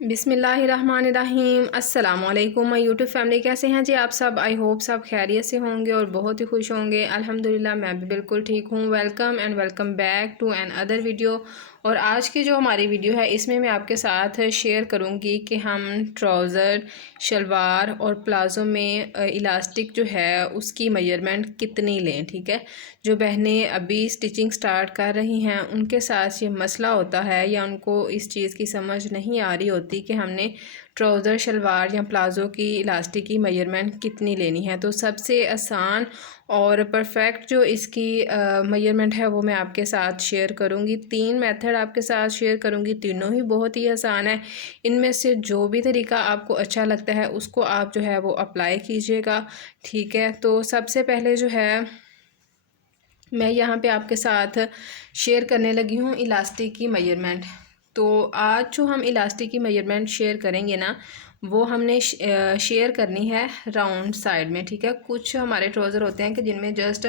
बिस्मिल्लाहिर्रहमानिर्रहीम। अस्सलामुअलैकुम my YouTube family, कैसे हैं जी आप सब। आई होप सब खैरियत से होंगे और बहुत ही खुश होंगे। अल्हम्दुलिल्लाह मैं भी बिल्कुल ठीक हूँ। Welcome and welcome back to another video. और आज की जो हमारी वीडियो है इसमें मैं आपके साथ शेयर करूँगी कि हम ट्राउज़र, शलवार और प्लाज़ो में इलास्टिक जो है उसकी मेजरमेंट कितनी लें। ठीक है, जो बहनें अभी स्टिचिंग स्टार्ट कर रही हैं उनके साथ ये मसला होता है या उनको इस चीज़ की समझ नहीं आ रही होती कि हमने ट्राउज़र, शलवार या प्लाज़ो की इलास्टिक की मेजरमेंट कितनी लेनी है। तो सबसे आसान और परफेक्ट जो इसकी मेजरमेंट है वो मैं आपके साथ शेयर करूँगी। 3 मेथड आपके साथ शेयर करूँगी, तीनों ही बहुत ही आसान है। इनमें से जो भी तरीका आपको अच्छा लगता है उसको आप जो है वो अप्लाई कीजिएगा। ठीक है, तो सबसे पहले जो है मैं यहाँ पे आपके साथ शेयर करने लगी हूँ इलास्टिक की मेजरमेंट। तो आज जो हम इलास्टिक की मेजरमेंट शेयर करेंगे ना वो हमने शेयर करनी है राउंड साइड में। ठीक है, कुछ हमारे ट्राउज़र होते हैं कि जिनमें जस्ट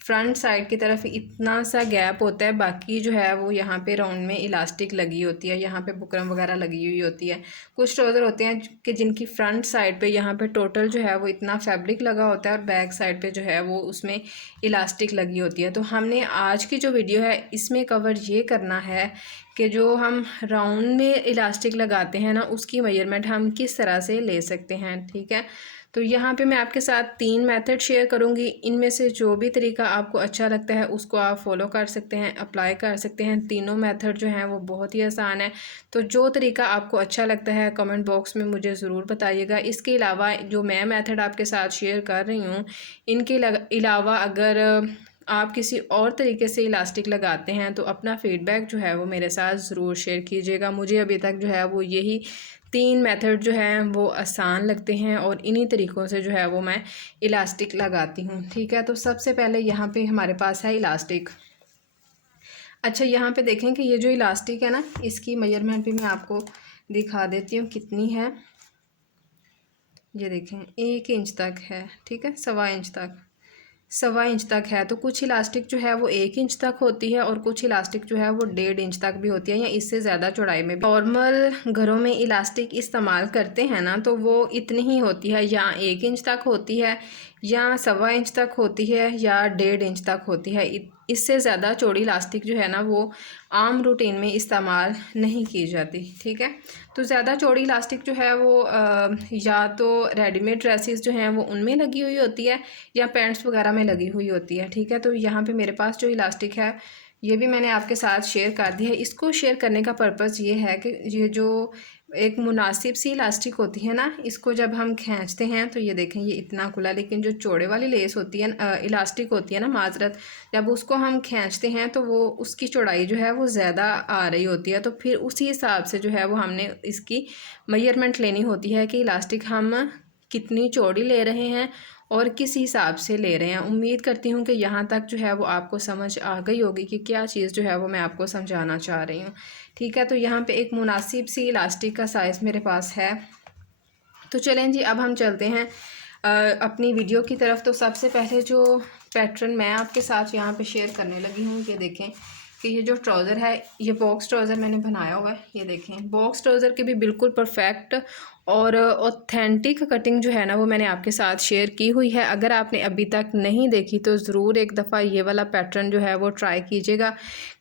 फ्रंट साइड की तरफ इतना सा गैप होता है, बाकी जो है वो यहाँ पे राउंड में इलास्टिक लगी होती है, यहाँ पे बुकरम वगैरह लगी हुई होती है। कुछ ट्राउज़र होते हैं कि जिनकी फ्रंट साइड पे यहाँ पे टोटल जो है वो इतना फैब्रिक लगा होता है और बैक साइड पे जो है वो उसमें इलास्टिक लगी होती है। तो हमने आज की जो वीडियो है इसमें कवर ये करना है कि जो हम राउंड में इलास्टिक लगाते हैं ना उसकी मेजरमेंट हम किस तरह से ले सकते हैं। ठीक है, तो यहाँ पे मैं आपके साथ 3 मेथड शेयर करूँगी। इनमें से जो भी तरीका आपको अच्छा लगता है उसको आप फॉलो कर सकते हैं, अप्लाई कर सकते हैं। तीनों मेथड जो हैं वो बहुत ही आसान है। तो जो तरीका आपको अच्छा लगता है कमेंट बॉक्स में मुझे ज़रूर बताइएगा। इसके अलावा जो मैं मेथड आपके साथ शेयर कर रही हूँ इनके अलावा अगर आप किसी और तरीके से इलास्टिक लगाते हैं तो अपना फ़ीडबैक जो है वो मेरे साथ ज़रूर शेयर कीजिएगा। मुझे अभी तक जो है वो यही 3 मेथड जो हैं वो आसान लगते हैं और इन्हीं तरीक़ों से जो है वो मैं इलास्टिक लगाती हूँ। ठीक है, तो सबसे पहले यहाँ पे हमारे पास है इलास्टिक। अच्छा, यहाँ पे देखें कि ये जो इलास्टिक है ना इसकी मेजरमेंट भी मैं आपको दिखा देती हूँ कितनी है। ये देखें 1 इंच तक है। ठीक है, 1.25 इंच तक है। तो कुछ इलास्टिक जो है वो 1 इंच तक होती है और कुछ इलास्टिक जो है वो 1.5 इंच तक भी होती है या इससे ज़्यादा चौड़ाई में भी। नॉर्मल घरों में इलास्टिक इस्तेमाल करते हैं ना तो वो इतनी ही होती है, या 1 इंच तक होती है या 1.25 इंच तक होती है या 1.5 इंच तक होती है। इससे ज़्यादा चौड़ी इलास्टिक जो है ना वो आम रूटीन में इस्तेमाल नहीं की जाती। ठीक है, तो ज़्यादा चौड़ी इलास्टिक जो है वो या तो रेडीमेड ड्रेसेस जो हैं वो उनमें लगी हुई होती है या पैंट्स वगैरह में लगी हुई होती है। ठीक है, तो यहाँ पे मेरे पास जो इलास्टिक है ये भी मैंने आपके साथ शेयर कर दी है। इसको शेयर करने का पर्पज़ ये है कि ये जो एक मुनासिब सी इलास्टिक होती है ना इसको जब हम खींचते हैं तो ये देखें ये इतना खुला, लेकिन जो चौड़े वाली लेस होती है इलास्टिक होती है ना माजरत, जब उसको हम खींचते हैं तो वो उसकी चौड़ाई जो है वो ज़्यादा आ रही होती है। तो फिर उसी हिसाब से जो है वो हमने इसकी मेजरमेंट लेनी होती है कि इलास्टिक हम कितनी चौड़ी ले रहे हैं और किस हिसाब से ले रहे हैं। उम्मीद करती हूँ कि यहाँ तक जो है वो आपको समझ आ गई होगी कि क्या चीज़ जो है वो मैं आपको समझाना चाह रही हूँ। ठीक है, तो यहाँ पे एक मुनासिब सी इलास्टिक का साइज़ मेरे पास है। तो चलें जी, अब हम चलते हैं अपनी वीडियो की तरफ। तो सबसे पहले जो पैटर्न मैं आपके साथ यहाँ पे शेयर करने लगी हूँ ये देखें कि ये जो ट्राउज़र है ये बॉक्स ट्राउज़र मैंने बनाया हुआ है। ये देखें बॉक्स ट्राउज़र की भी बिल्कुल परफेक्ट और ऑथेंटिक कटिंग जो है ना वो मैंने आपके साथ शेयर की हुई है। अगर आपने अभी तक नहीं देखी तो ज़रूर एक दफ़ा ये वाला पैटर्न जो है वो ट्राई कीजिएगा,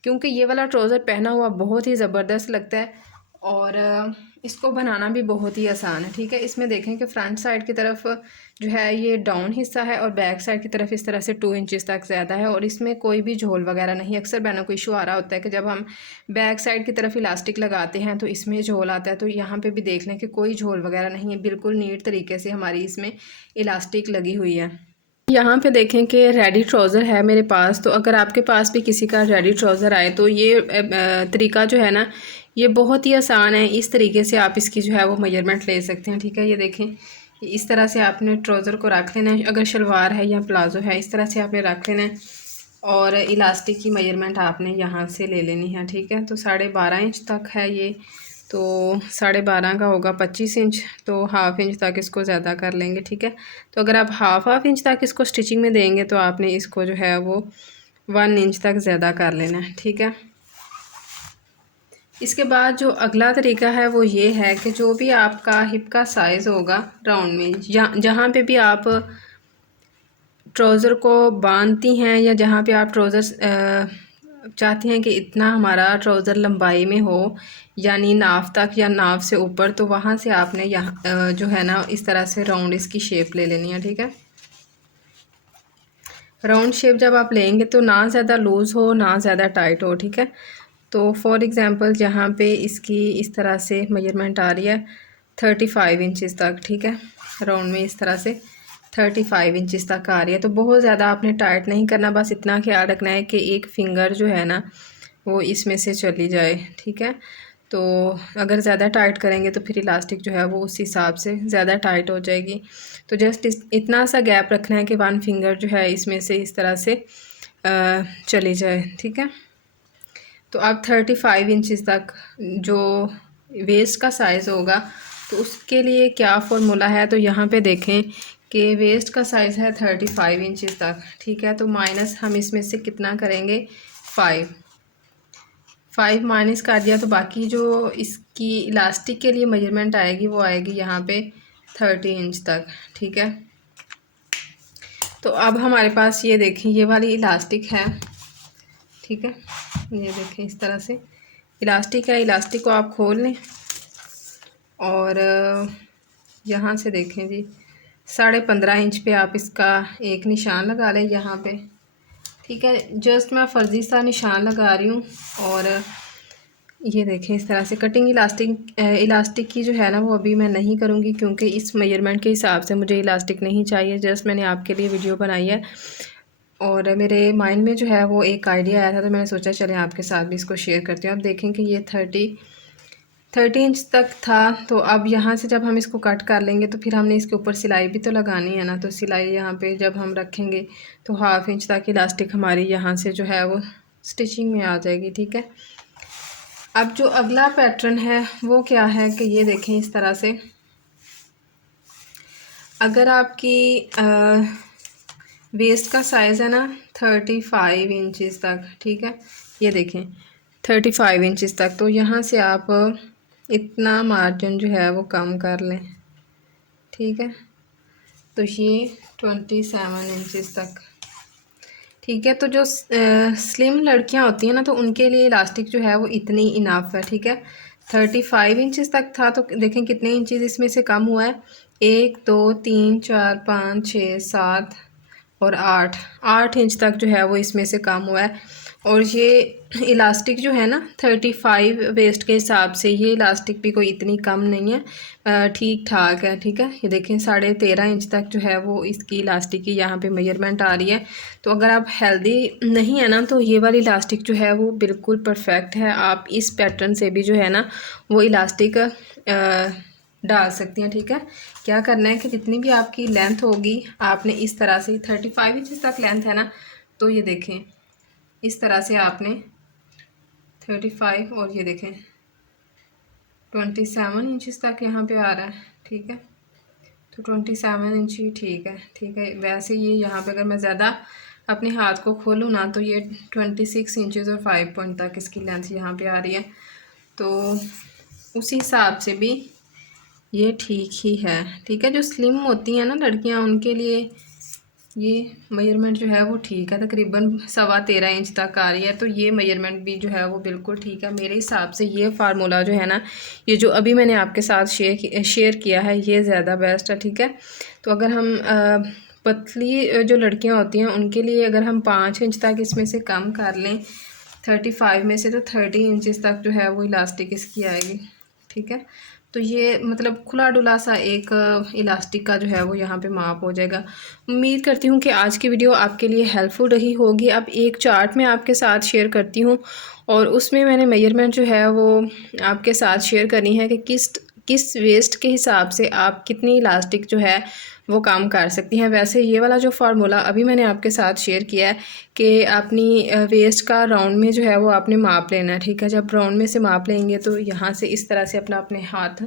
क्योंकि ये वाला ट्राउज़र पहना हुआ बहुत ही ज़बरदस्त लगता है और इसको बनाना भी बहुत ही आसान है। ठीक है, इसमें देखें कि फ्रंट साइड की तरफ जो है ये डाउन हिस्सा है और बैक साइड की तरफ इस तरह से 2 इंचज़ तक ज़्यादा है और इसमें कोई भी झोल वगैरह नहीं। अक्सर बहनों को इशू आ रहा होता है कि जब हम बैक साइड की तरफ इलास्टिक लगाते हैं तो इसमें झोल आता है, तो यहाँ पे भी देख लें कि कोई झोल वगैरह नहीं है, बिल्कुल नीट तरीके से हमारी इसमें इलास्टिक लगी हुई है। यहाँ पे देखें कि रेडी ट्राउज़र है मेरे पास, तो अगर आपके पास भी किसी का रेडी ट्राउज़र आए तो ये तरीका जो है ना ये बहुत ही आसान है। इस तरीके से आप इसकी जो है वो मेजरमेंट ले सकते हैं। ठीक है, ये देखें इस तरह से आपने ट्राउज़र को रख लेना है। अगर शलवार है या प्लाज़ो है इस तरह से आपने रख लेना है और इलास्टिक की मेजरमेंट आपने यहाँ से ले लेनी है। ठीक है, तो 12.5 इंच तक है ये, तो 12.5 का होगा 25 इंच, तो हाफ़ इंच तक इसको ज़्यादा कर लेंगे। ठीक है, तो अगर आप हाफ़ इंच तक इसको स्टिचिंग में देंगे तो आपने इसको जो है वो 1 इंच तक ज़्यादा कर लेना है। ठीक है, इसके बाद जो अगला तरीका है वो ये है कि जो भी आपका हिप का साइज़ होगा राउंड में, जहाँ पे भी आप ट्राउज़र को बांधती हैं या जहाँ पे आप ट्राउज़र चाहती हैं कि इतना हमारा ट्राउज़र लंबाई में हो, यानी नाफ तक या नाफ से ऊपर, तो वहाँ से आपने यहाँ जो है ना इस तरह से राउंड इसकी शेप ले लेनी है। ठीक है, राउंड शेप जब आप लेंगे तो ना ज़्यादा लूज़ हो ना ज़्यादा टाइट हो। ठीक है, तो फॉर एग्ज़ाम्पल जहाँ पे इसकी इस तरह से मेजरमेंट आ रही है 35 इंचज़ तक। ठीक है, राउंड में इस तरह से 35 इंचज़ तक आ रही है, तो बहुत ज़्यादा आपने टाइट नहीं करना, बस इतना ख्याल रखना है कि एक फ़िंगर जो है ना वो इसमें से चली जाए। ठीक है, तो अगर ज़्यादा टाइट करेंगे तो फिर इलास्टिक जो है वो उस हिसाब से ज़्यादा टाइट हो जाएगी। तो जस्ट इतना सा गैप रखना है कि वन फिंगर जो है इसमें से इस तरह से चली जाए। ठीक है, तो अब 35 इंचज़ तक जो वेस्ट का साइज़ होगा तो उसके लिए क्या फ़ॉर्मूला है, तो यहाँ पे देखें कि वेस्ट का साइज़ है 35 इंचज़ तक। ठीक है, तो माइनस हम इसमें से कितना करेंगे 5 माइनस कर दिया, तो बाकी जो इसकी इलास्टिक के लिए मेजरमेंट आएगी वो आएगी यहाँ पे 30 इंच तक। ठीक है, तो अब हमारे पास ये देखें ये वाली इलास्टिक है। ठीक है, ये देखें इस तरह से इलास्टिक है। इलास्टिक को आप खोल लें और यहाँ से देखें जी 15.5 इंच पे आप इसका एक निशान लगा लें यहाँ पे। ठीक है, जस्ट मैं फर्जी सा निशान लगा रही हूँ और ये देखें इस तरह से कटिंग इलास्टिक की जो है ना वो अभी मैं नहीं करूँगी क्योंकि इस मेजरमेंट के हिसाब से मुझे इलास्टिक नहीं चाहिए। जस्ट मैंने आपके लिए वीडियो बनाई है और मेरे माइंड में जो है वो एक आइडिया आया था, तो मैंने सोचा चलें आपके साथ भी इसको शेयर करती हूँ। अब देखें कि ये 30 इंच तक था, तो अब यहाँ से जब हम इसको कट कर लेंगे तो फिर हमने इसके ऊपर सिलाई भी तो लगानी है ना, तो सिलाई यहाँ पे जब हम रखेंगे तो 1/2 इंच तक इलास्टिक हमारी यहाँ से जो है वो स्टिचिंग में आ जाएगी। ठीक है, अब जो अगला पैटर्न है वो क्या है कि ये देखें इस तरह से अगर आपकी वेस्ट का साइज़ है ना 35 इंचज़ तक। ठीक है, ये देखें 35 इंचज़ तक, तो यहाँ से आप इतना मार्जिन जो है वो कम कर लें। ठीक है, तो ये 27 इंचज़ तक। ठीक है, तो जो स्लिम लड़कियां होती हैं ना तो उनके लिए इलास्टिक जो है वो इतनी इनाफ है। ठीक है, 35 इंचज़ तक था, तो देखें कितने इंचज़ इसमें से कम हुआ है 1 2 3 4 5 6 7 और 8 इंच तक जो है वो इसमें से कम हुआ है। और ये इलास्टिक जो है ना 35 वेस्ट के हिसाब से ये इलास्टिक भी कोई इतनी कम नहीं है, ठीक ठाक है। ठीक है, ये देखें 13.5 इंच तक जो है वो इसकी इलास्टिक की यहाँ पे मेजरमेंट आ रही है। तो अगर आप हेल्दी नहीं है ना तो ये वाली इलास्टिक जो है वो बिल्कुल परफेक्ट है। आप इस पैटर्न से भी जो है ना वो इलास्टिक डाल सकती हैं। ठीक है, क्या करना है कि जितनी भी आपकी लेंथ होगी आपने इस तरह से 35 इंच तक लेंथ है ना, तो ये देखें इस तरह से आपने 35 और ये देखें 27 इंचज़ तक यहाँ पे आ रहा है। ठीक है, तो 27 इंच ही ठीक है। ठीक है, वैसे ये यहाँ पे अगर मैं ज़्यादा अपने हाथ को खोलूँ ना तो ये 26 इंचज़ और 5 पॉइंट तक इसकी लेंथ यहाँ पे आ रही है, तो उसी हिसाब से भी ये ठीक ही है। ठीक है, जो स्लिम होती हैं ना लड़कियाँ उनके लिए ये मेजरमेंट जो है वो ठीक है, तकरीबन 13.25 इंच तक आ रही है, तो ये मेजरमेंट भी जो है वो बिल्कुल ठीक है मेरे हिसाब से। ये फार्मूला जो है ना ये जो अभी मैंने आपके साथ शेयर किया है ये ज़्यादा बेस्ट है। ठीक है, तो अगर हम पतली जो लड़कियां होती हैं उनके लिए अगर हम 5 इंच तक इसमें से कम कर लें 35 में से, तो 30 इंचज़ तक जो है वो इलास्टिक इसकी आएगी। ठीक है, तो ये मतलब खुला डुला सा एक इलास्टिक का जो है वो यहाँ पे माप हो जाएगा। उम्मीद करती हूँ कि आज की वीडियो आपके लिए हेल्पफुल रही होगी। अब एक चार्ट मैं आपके साथ शेयर करती हूँ और उसमें मैंने मेजरमेंट जो है वो आपके साथ शेयर करनी है कि किस वेस्ट के हिसाब से आप कितनी इलास्टिक जो है वो काम कर सकती हैं। वैसे ये वाला जो फार्मूला अभी मैंने आपके साथ शेयर किया है कि अपनी वेस्ट का राउंड में जो है वो आपने माप लेना है। ठीक है, जब राउंड में से माप लेंगे तो यहाँ से इस तरह से अपने हाथ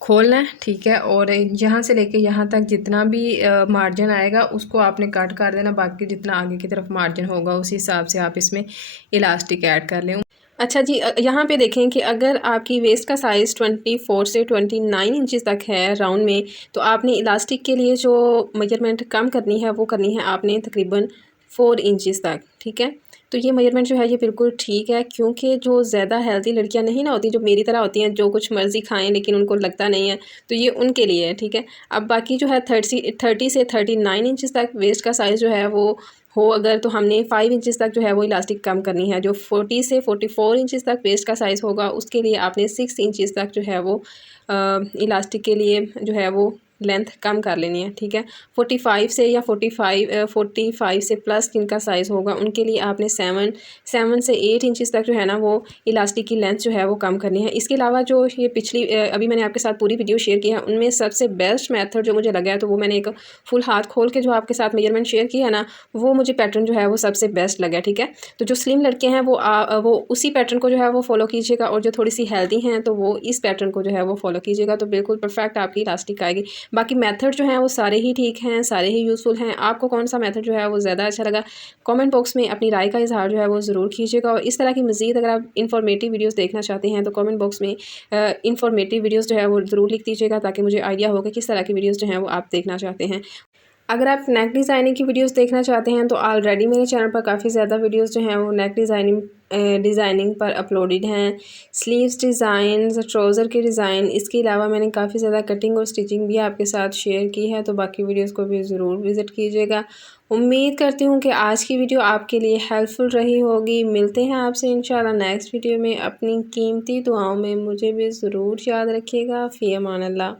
खोलना है। ठीक है, और यहाँ से लेके यहाँ तक जितना भी मार्जिन आएगा उसको आपने कट कर देना, बाकी जितना आगे की तरफ मार्जिन होगा उस हिसाब से आप इसमें इलास्टिक ऐड कर लें। अच्छा जी, यहाँ पे देखें कि अगर आपकी वेस्ट का साइज़ 24 से 29 इंचज़ तक है राउंड में, तो आपने इलास्टिक के लिए जो मेजरमेंट कम करनी है वो करनी है आपने तकरीबन 4 इंचज़ तक, ठीक है। तो ये मेजरमेंट जो है ये बिल्कुल ठीक है, क्योंकि जो ज़्यादा हेल्दी लड़कियां नहीं ना होती, जो मेरी तरह होती हैं, जो कुछ मर्ज़ी खाएं लेकिन उनको लगता नहीं है, तो ये उनके लिए है, ठीक है। अब बाकी जो है 30 से 39 इंचज़ तक वेस्ट का साइज़ जो है वो हो अगर, तो हमने 5 इंचज़ तक जो है वो इलास्टिक कम करनी है। जो 40 से 44 इंचज़ तक वेस्ट का साइज़ होगा उसके लिए आपने 6 इंचज़ तक जो है वो इलास्टिक के लिए जो है वो लेंथ कम कर लेनी है, ठीक है। 45 से या 45 से प्लस जिनका साइज़ होगा उनके लिए आपने 7 से 8 इंचज़ तक जो है ना वो इलास्टिक की लेंथ जो है वो कम करनी है। इसके अलावा जो ये पिछली अभी मैंने आपके साथ पूरी वीडियो शेयर की है, उनमें सबसे बेस्ट मेथड जो मुझे लगा है, तो वो मैंने एक फुल हाथ खोल के जो आपके साथ मेजरमेंट शेयर की है ना, वो मुझे पैटर्न जो है वो सबसे बेस्ट लगा, ठीक है। तो जो स्लिम लड़के हैं वो उसी पैटर्न को जो है वो फॉलो कीजिएगा, और जो थोड़ी सी हेल्दी हैं तो वो इस पैटर्न को जो है वो फॉलो कीजिएगा, तो बिल्कुल परफेक्ट आपकी इलास्टिक आएगी। बाकी मेथड जो हैं वो सारे ही ठीक हैं, सारे ही यूज़फुल हैं। आपको कौन सा मेथड जो है वो ज़्यादा अच्छा लगा, कमेंट बॉक्स में अपनी राय का इजहार जो है वो ज़रूर कीजिएगा। और इस तरह की मज़ीद अगर आप इन्फॉर्मेटिव वीडियोस देखना चाहते हैं तो कमेंट बॉक्स में इन्फॉर्मेटिव वीडियोस जो है वो ज़रूर लिख दीजिएगा, ताकि मुझे आइडिया होगा किस तरह की वीडियोस जो हैं वो आप देखना चाहते हैं। अगर आप नेक डिज़ाइनिंग की वीडियोस देखना चाहते हैं तो ऑलरेडी मेरे चैनल पर काफ़ी ज़्यादा वीडियोस जो हैं वो नेक डिज़ाइनिंग पर अपलोडेड हैं। स्लीव्स डिज़ाइन, ट्राउज़र के डिज़ाइन, इसके अलावा मैंने काफ़ी ज़्यादा कटिंग और स्टिचिंग भी आपके साथ शेयर की है, तो बाकी वीडियोस को भी ज़रूर विज़िट कीजिएगा। उम्मीद करती हूँ कि आज की वीडियो आपके लिए हेल्पफुल रही होगी। मिलते हैं आपसे इंशाल्लाह नेक्स्ट वीडियो में। अपनी कीमती दुआओं में मुझे भी ज़रूर याद रखिएगा। फ़ी अमान अल्लाह।